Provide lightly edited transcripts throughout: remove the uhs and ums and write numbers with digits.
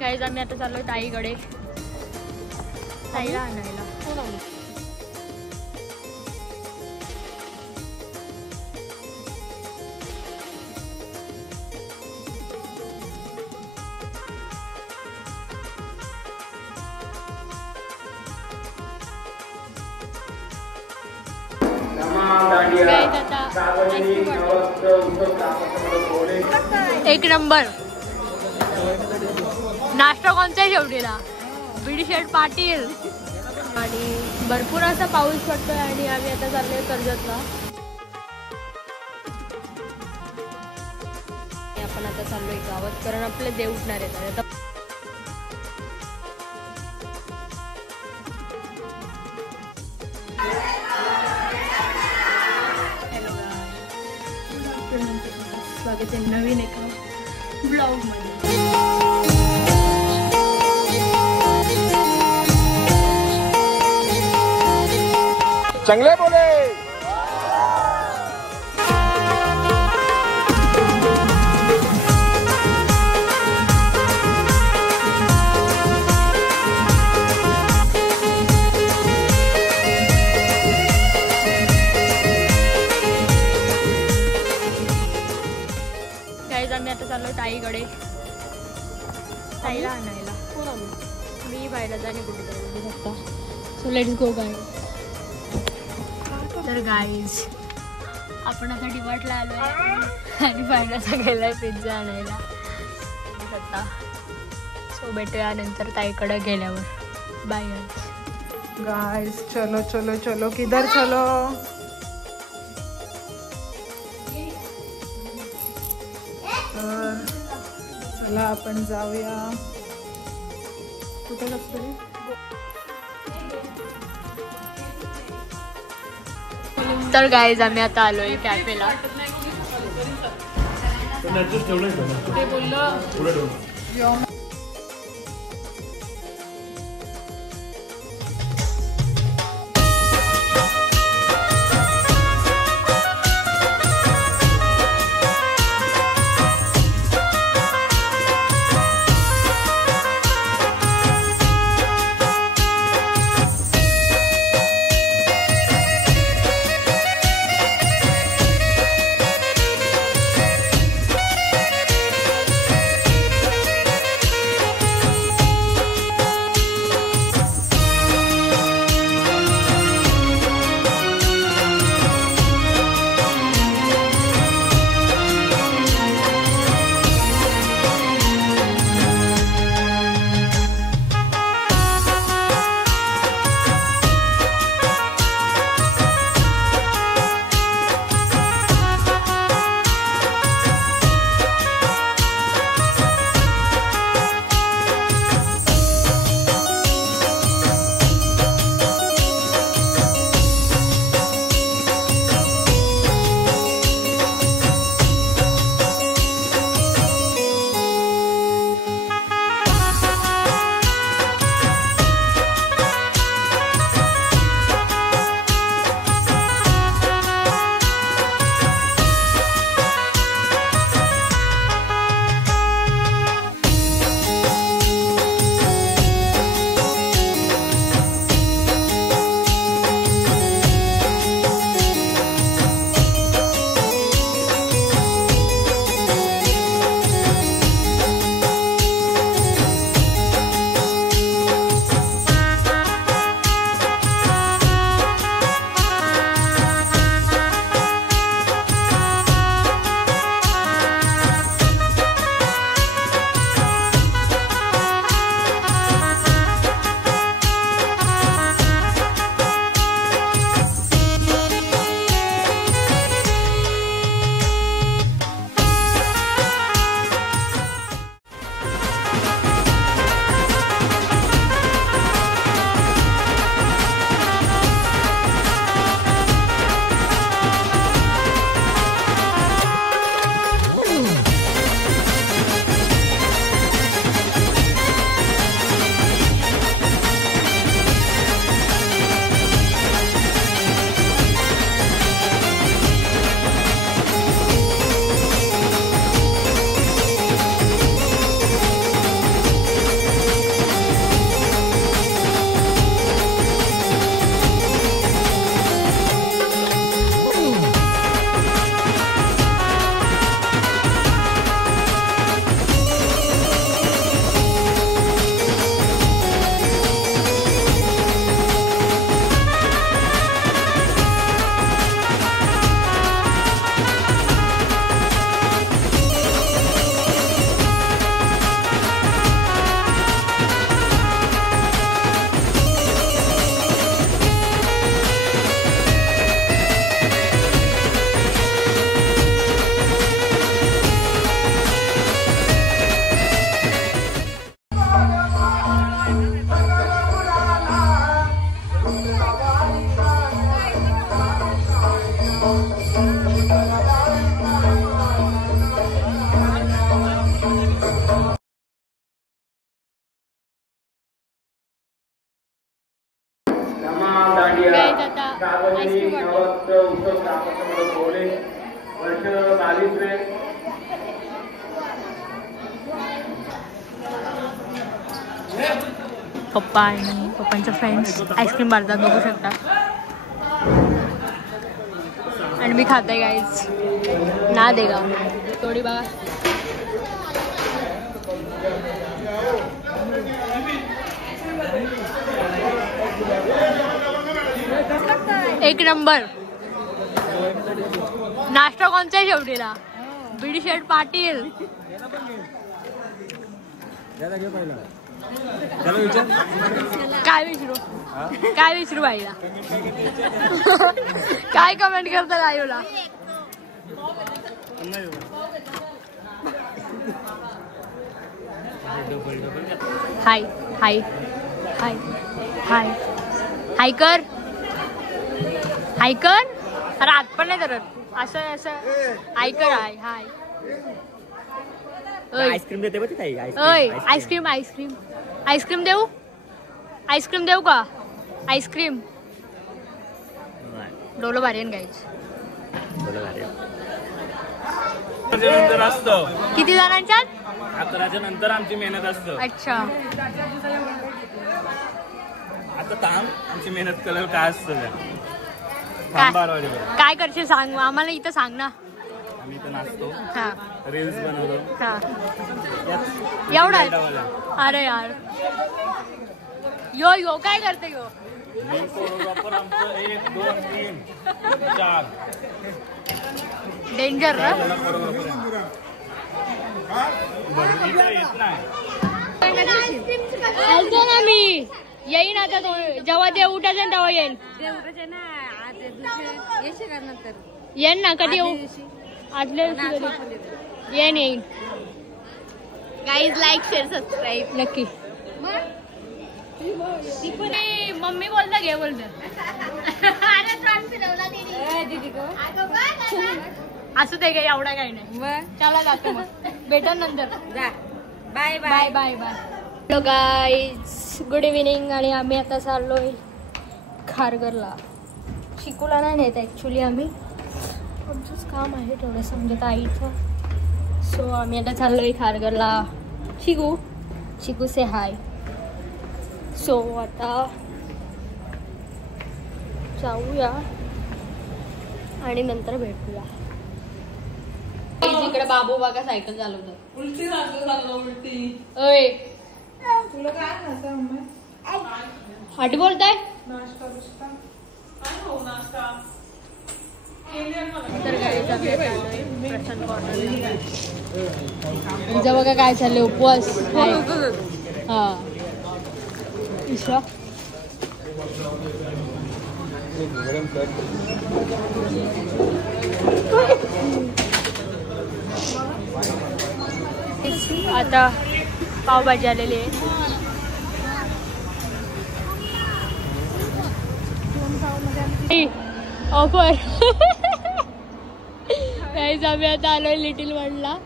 Guys आम्ही आता चाललोय ताईकडे, ताईला आणायला. एक नंबर नाश्ता कोणत्या शेवटीला बीडशेट पाटील. आणि भरपूर असा पाऊस पडतोय आणि आम्ही आता चाललोय कर्जतला. आपण आता चाललोय गावात कारण आपले देव उठणार आहेत. स्वागत आहे नवीन एका ब्लॉग मध्ये. चांगले बोले. आम्ही आता चाललो ताईकडे, ताईला आणायला. मी बाहेर जाणे कुठे. So let's go guys. तर गाईज आपण आता डिमार्टला आलोय आणि फायनाचा गेलाय पिझ्झा आणायला आता. सो भेटूया नंतर ताईकडे गेल्यावर. Bye guys. चलो चलो चलो किधर चलो. चला आपण जाऊया. कुठे लागतो रे. तर गाईज आम्ही आता आलोय कॅफेला. आईस्क्रीम पप्पा आणि पप्पांचे फ्रेंड्स आईस्क्रीम बांधतात बघू शकता. आणि मी खाते गाईज ना देगा थोडी बघा. एक नंबर नाश्ता कोणत्या शेवटीला बीडी शेठ पाटील. काय विचारू बाईला काय कमेंट करता लाईव्हला. हाय हाय हाय हाय हाय कर हाय कर. अरे आत पण नाही करत असं असं. हाय कर हाय हाय. आईस्क्रीम देते बघ ताई. आईस्क्रीम आईस्क्रीम आईस्क्रीम देऊ. आईस्क्रीम देऊ का. आईस्क्रीम डोलो भारी गाईच. नंतर असतं किती जणांच्यात 11च्या नंतर आमची मेहनत असतं. अच्छा आता थांब आमची मेहनत कलर काय असतं काय करशील सांग आम्हाला इथं सांग ना. आम्ही तर नाचतो हा रील्स बनवतो. हा एवढा. अरे यार यो यो काय करते यो. आमचं 1 2 3 4 डेंजर ना. चालतो ना मी येईन आता जेव्हा ते उठायचं तेव्हा येईन. येईन ना कधी येऊ. आदल्या दिवशी येईन येईन. गाईज लाईक शेअर सबस्क्राईब नक्की. मम्मी बोलता घे बोलत असं ते काही एवढा काही नाही. चला जातो मग भेटन नंतर. Bye bye bye bye. Hello guys good evening. आणि आम्ही आता चाललोय खारघरला. चिकूला नाही नेत ॲक्च्युली आम्ही आमचंच काम आहे थोडंसं म्हणजे ताईचं. सो आम्ही आता चाललोय खारघरला. चिकू से हाय. सो आता जाऊया आणि नंतर भेटूया. इकडे बाबू बघा सायकल चालवतो. उलटी उलटी. अय तुला काय खायचं मम्मी. हट बोलताय. नाश्ता बिस्टा तुझं बघा काय चाललंय. उपवास हा ईशा. आता पावभाजी आलेली आहे. ऑफर काहीच आम्ही आता आलोय लिटिल वर्ल्डला.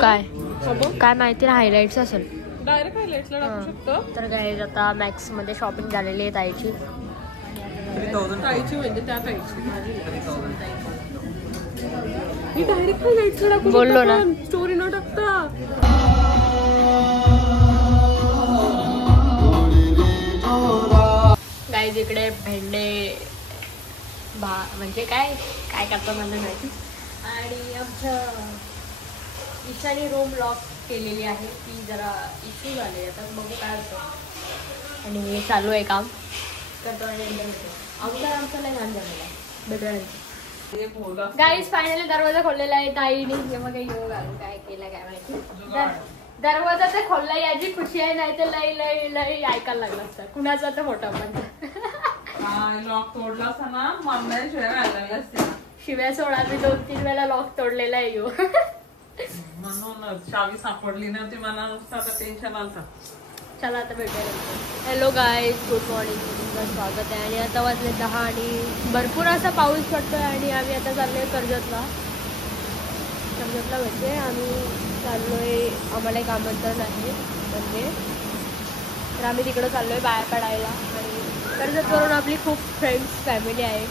काय काय माहिती ना हायलाइट्स असेल. डायरेक्ट हायलाइट्सला टाकू शकतो. तर काय आता मॅक्स मध्ये शॉपिंग झालेली आहे ताईची. ताईची म्हणजे त्या ताईची मी डायरेक्ट हायलाइट्सला टाकू बोललो ना स्टोरी न टाकता. गाईज इकडे भेंडे म्हणजे काय काय करतात मला माहिती. आणि आमच्या ईशानी रूम लॉक केलेली आहे ती जरा इश्यू झाले. आता बघू काय होतं. आणि चालू आहे काम करतो आणि अगोदर आमचं लय घाण झालेलं आहे भेटण्याचं. गाईज फायनली दरवाजा खोललेला आहे ताईने. हे मग योग आलो काय केलं काय माहिती. दरवाजा तर खोलला याची खुशी आहे. नाही तर लई लई लई ऐकायला लागलं असतं कुणाचा तर मोठा पण. लॉक तोडला असता ना मम्मी शिवाय लागल्या असत्या. शिव्या सोडा मी 2-3 वेळा लॉक तोडलेला आहे यो. म्हणून चावी सापडली नव्हती मला नुसतं आता टेन्शन आलं. चला आता भेटायला. Hello guys good morning. तुमचं स्वागत आहे. आणि आता वाजले 10 आणि भरपूर असा पाऊस पडतोय. आणि आम्ही आता चाललोय कर्जतला. कर्जतला भेटते. आम्ही चाललोय, आम्हाला एक आमंत्रण आहे म्हणजे, तर आम्ही तिकडं चाललोय बाया काढायला. आणि कर्जतवरून आपली खूप फ्रेंड्स फॅमिली आहे,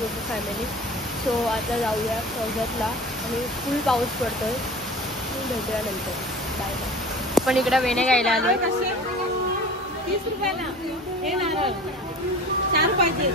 मोठी फॅमिली. सो आता जाऊया कर्जतला आणि फुल पाऊस पडतोय. भेटूया नंतर. Bye bye. पण इकडं वेणे गायला आलो. 30 रुपयाला हे नारळ 4 पाहिजे.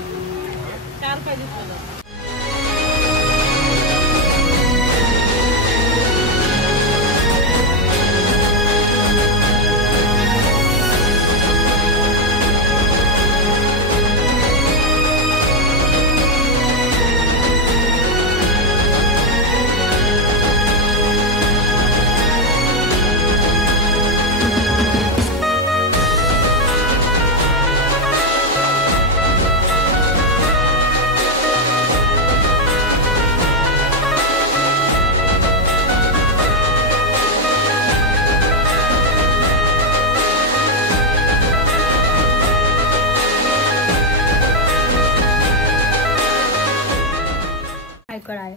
हायकर आहे.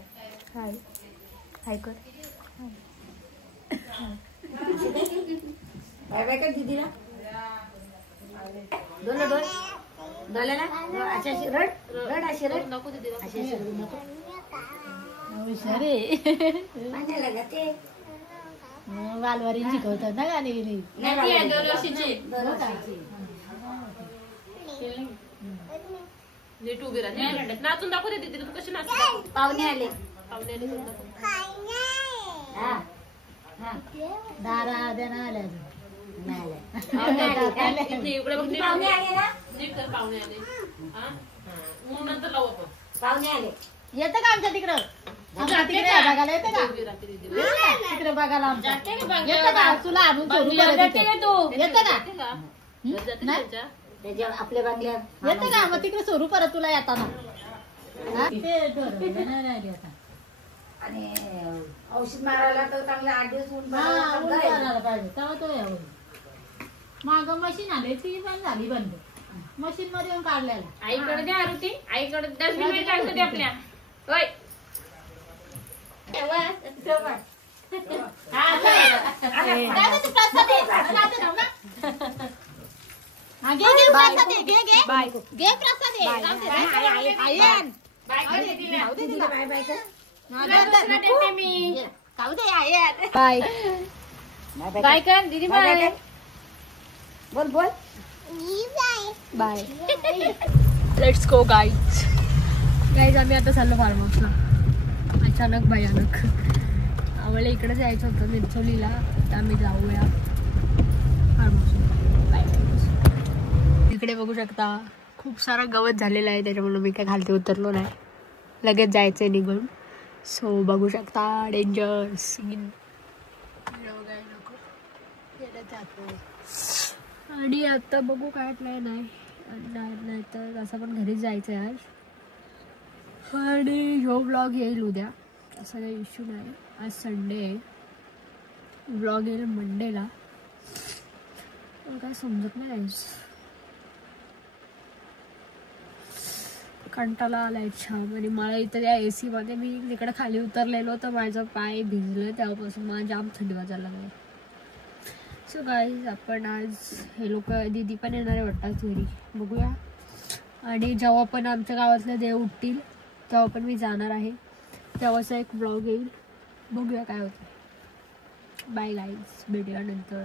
हाय हायकर. बाय बाय कर दीदीला. दोन दोन अशी रड अशी रड नको दीदीला. अशी रड नको. हुशार लागते वालवारी शिकवतात ना गाणी गिणी. नाही 2 वर्षाची. नीट उभी राहा. नाचून दाखव दे दीदी, तू कशी नाचते. पाहुणे आले. हा दारा देना आल्या. पाहुणे आले. इकडे बघ. पाहुणे आले ना. नीट कर. पाहुणे आले. हा मग नंतर लावू आपण. पाहुणे आले. येतं का आमच्या तिकडं? तिकडे बघायला येतं का? उभी राहते दीदी. तिकडे बघायला आमच्या येतं का? तुला आणून सोडून तू येतं का? नाही त्याच्यावर आपल्या बांगल्यात येतं का? मग तिकडे सोडू परत तुला येताना. ते ठरवलं नाही आता. आणि औषध मारायला तर चांगलं 8 दिवस ऊन हा, ऊन पडायला पडायला पाहिजे तेव्हा तो यावं. माग मशीन आले, ती पण झाली बंद. मशीन मध्ये येऊन काढलेला. आईकडे द्या आरती. आईकडे डस्टबिन मध्ये टाकतो ते आपल्या. होय बाय बाय कर दीदी. बाय बोल बोल. बाय. Let's go guys. आम्ही आता चाललो फार्म हाऊसला. अचानक भयानक आम्हाला इकडे जायचं होतं मिरचोलीला. आता आम्ही जाऊया फार्म हाऊसला. बाय. इकडे बघू शकता खूप सारा गवत झालेला आहे, त्याच्यामुळे मी काय खालती उतरलो नाही. लगेच जायचंय निघून. सो बघू शकता डेंजर सीन. आणि आता बघू काय प्लॅन आहे. नाही तर असं पण घरीच जायचं आहे आज. आणि ह्यो ब्लॉग येईल उद्या, असं काही इश्यू नाही. आज संडे आहे. ब्लॉग येईल मंडेला. काय समजत नाही गाईस. कंटाळा आलाय छान. आणि मला इथं त्या AC मध्ये मी तिकडे खाली उतरलेलो तर माझं पाय भिजलं, तेव्हापासून मला जाम थंडी वाजायला लागली. सो गाईज आपण आज हे लोक दीदी पण येणार आहे वाटतात घरी, बघूया. आणि जेव्हा पण आमच्या गावातले देव उठतील तेव्हा पण मी जाणार आहे, तेव्हाचा एक ब्लॉग येईल. बघूया काय होतं. बाय गाईज, भेटूया नंतर.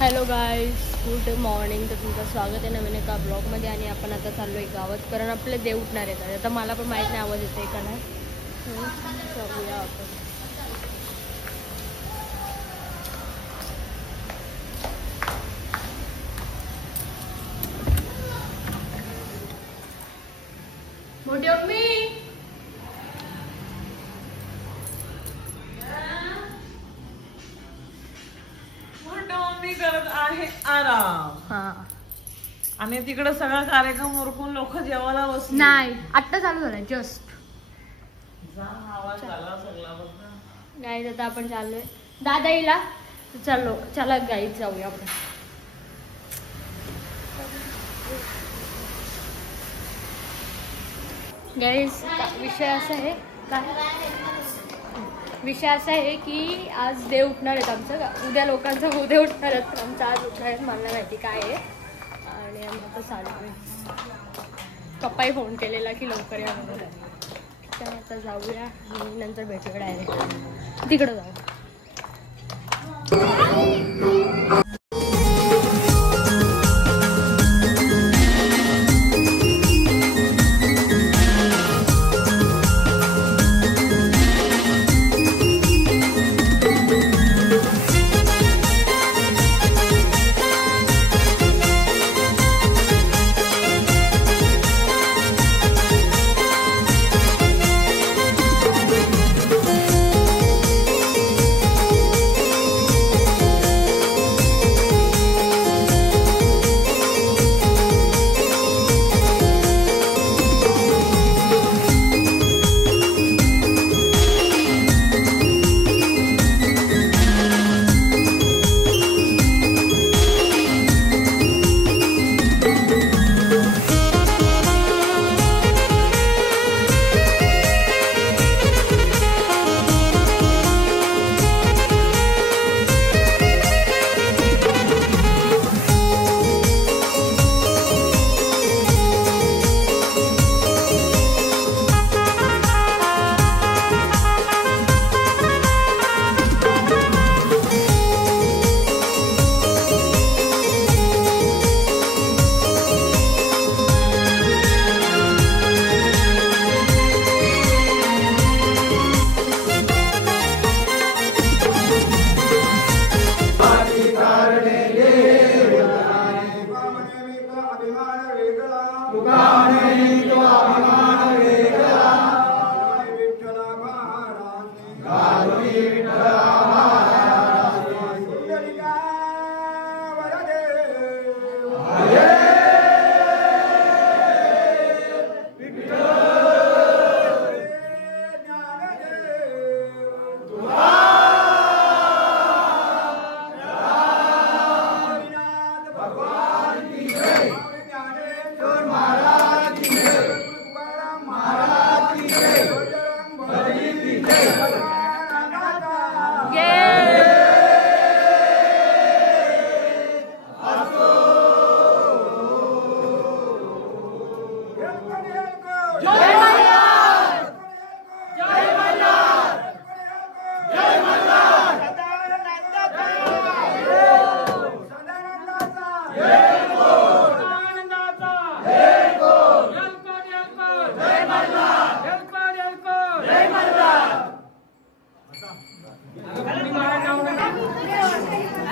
Hello guys, good morning. तर तुमचं स्वागत आहे नवीन एका ब्लॉगमध्ये. आणि आपण आता चाललो आहे गावात, कारण आपले देव उठणार आहेत. आता मला पण माहीत नाही आवाज येतो आहे का नाही. जाऊया आपण. मोठी मम्मी मम्मी करत आहे आराम. हा, आणि तिकडे सगळा कार्यक्रम उरकून लोक जेवायला बसले. नाही आत्ता चालू झाला जस्ट. आवाज झाला सगळा बघा. गाईज आता आपण चाललोय दादाईला. चाललो, चला गाईज जाऊया आपण. गाईज विषय असा आहे काय, विषय असा आहे की आज देव उठणार आहेत आमचं, उद्या लोकांचं उद्या उठणार आहेत, आमचं आज उठणार आहेत, मला माहिती काय आहे. आणि आम्ही आता चालू आहे. पप्पाही फोन केलेला की लवकर या म्हणून. तर आता जाऊया आणि नंतर भेटूया डायरेक्ट तिकडं जाऊ.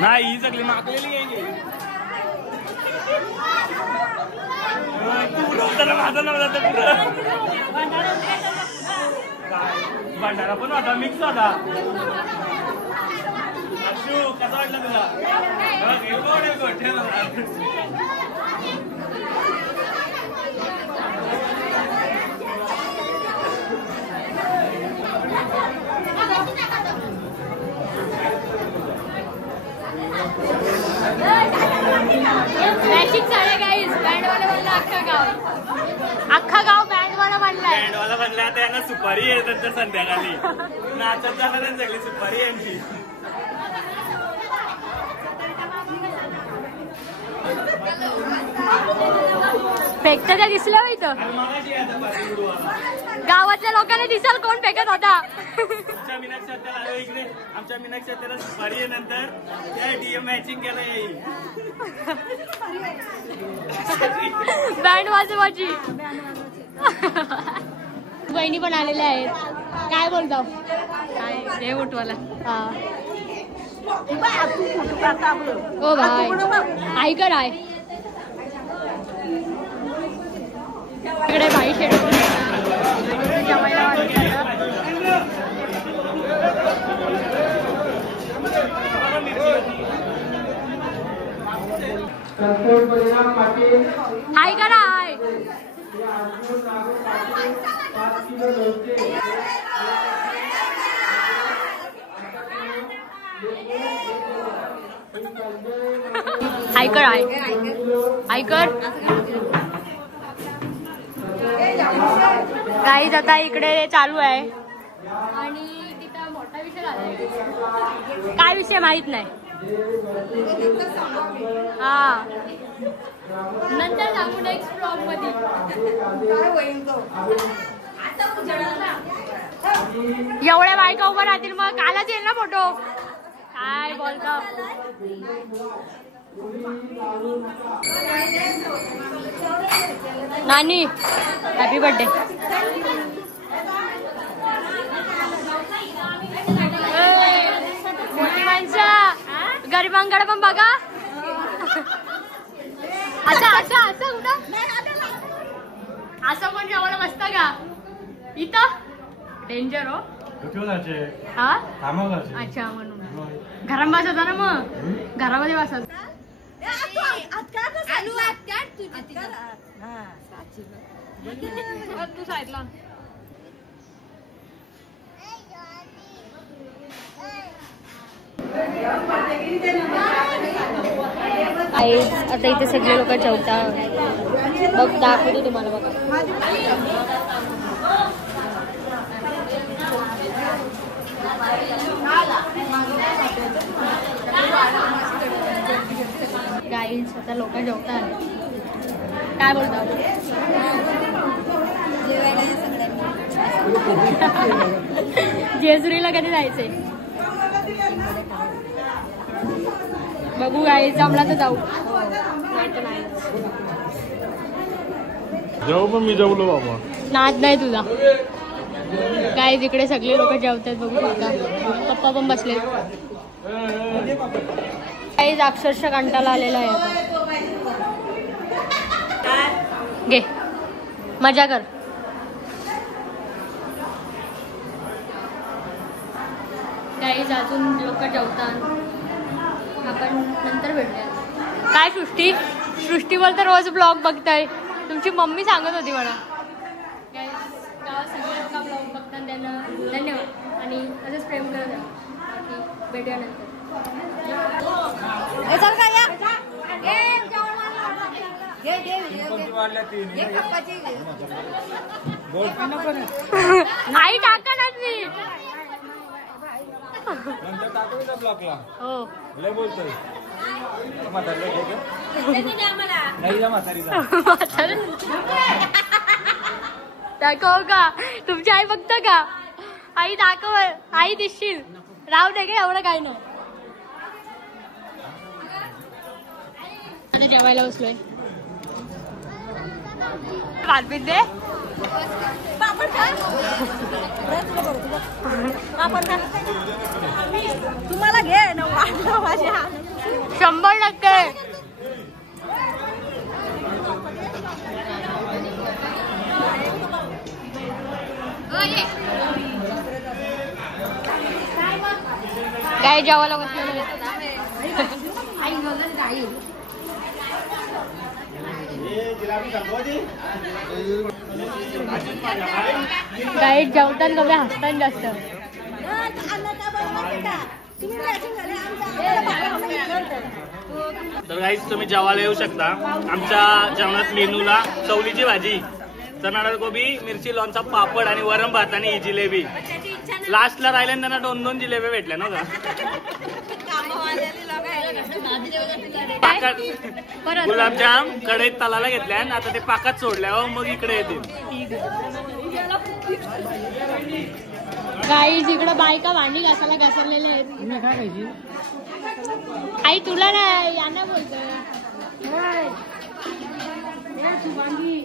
नाही ही सगळी मागलेली घ्यायची. माझा नव्हता तर पुढं भंडारा पण होता, मिक्स होता. अशू कसा वाटला तुला? मॅचिंग साड्या गाईज, बँडवाला बनला अख्खा गाव बँडवाला बनलाय. बँडवाला बनला त्यांना सुपारी आहे नंतर संध्याकाळी नाचत जाणार सगळी सुपारी यांची. फेकतं त्या दिसलं बाई तर गावातल्या लोकांना दिसल कोण फेकत होता. आमच्या मीनाक्षात्याला आलो इकडे, आमच्या मीनाक्षात्याला सुपारी आहे नंतर त्या डीएम मॅचिंग केलं येईल. बँड वाजवायची. बहिणी पण आलेल्या आहेत. काय बोलतो? काय हे उठवाला. हा हो भाई ऐकर आहे इकडे भाई शेड हाय करा हाय. ऐकर ऐकर काहीच आता इकडे चालू आहे आणि आणि तिथं मोठा विषय झालाय. काय विषय माहित नाही. हा नंतर सांगू नेक्स्ट ब्लॉग मध्ये. एवढ्या बायका उभं राहतील मग कालच येईल ना फोटो. काय बोलता. नानी हॅपी बर्थडे. मोठी माणसं गरिबांकडे पण बघा. असं असं असं कुठं असं पण जेवढं बसतं का इथं डेंजर हो. हा अच्छा म्हणून घरात बसायचं ना मग घरामध्ये बसायचं. तू साईडला आता इथे सगळे लोक जेवतात. बघ दाखवते तुम्हाला बघा. गाईज आता लोक जेवतात. काय बोलतात. जेजुरीला कधी जायचंय बघू. गाईज जमला तर जाऊ नाही तर नाही. जाऊ पण मी जेवलो बाबा. नाद नाही तुझा. गाईज इकडे सगळे लोक जेवतात बघू शकता. पप्पा पण बसले. गाईज अक्षरशः कंटाळा आलेला आहे आता. घे मजा कर. गाईज अजून लोक जेवतात. आपण नंतर भेटूया. काय सृष्टीवर तर रोज ब्लॉग बघताय. तुमची मम्मी सांगत होती मला. गावात सगळे लोक ब्लॉग बघतात त्यांना धन्यवाद आणि असंच प्रेम करत राहा. बाकी भेटूया नंतर. आई टाका ना मी. हो लय बोलतोय. दाखव का तुमची आई बघत का. आई दाखव. आई दिसशील. राहू दे का एवढं काय नाही. आता जेवायला बसलोय. पालपीत दे. तुम्हाला घे ना वाटलं माझ्या 100%. काय जेवायला बसलेलं. गाईड जेवताना कमी हसताना जास्त. तर गाईस तुम्ही जेवायला येऊ शकता. आमच्या जेवणात मेनूला चवलीची भाजी, चणाडाळ गोबी, मिरची, लोणचा, पापड आणि वरण भात आणि ही जिलेबी. लास्टला राहिल्या त्यांना 2-2 जिलेबी भेटल्या ना का. गुलाबजाम कढईत तलाला घेतल्या आणि आता ते पाकात सोडल्या मग इकडे येतील. गाईज इकडं बायका भांडी घासायला घासरलेले आहेत. काय पाहिजे आई तुला नाही यांना बोलतोय. शुभांगी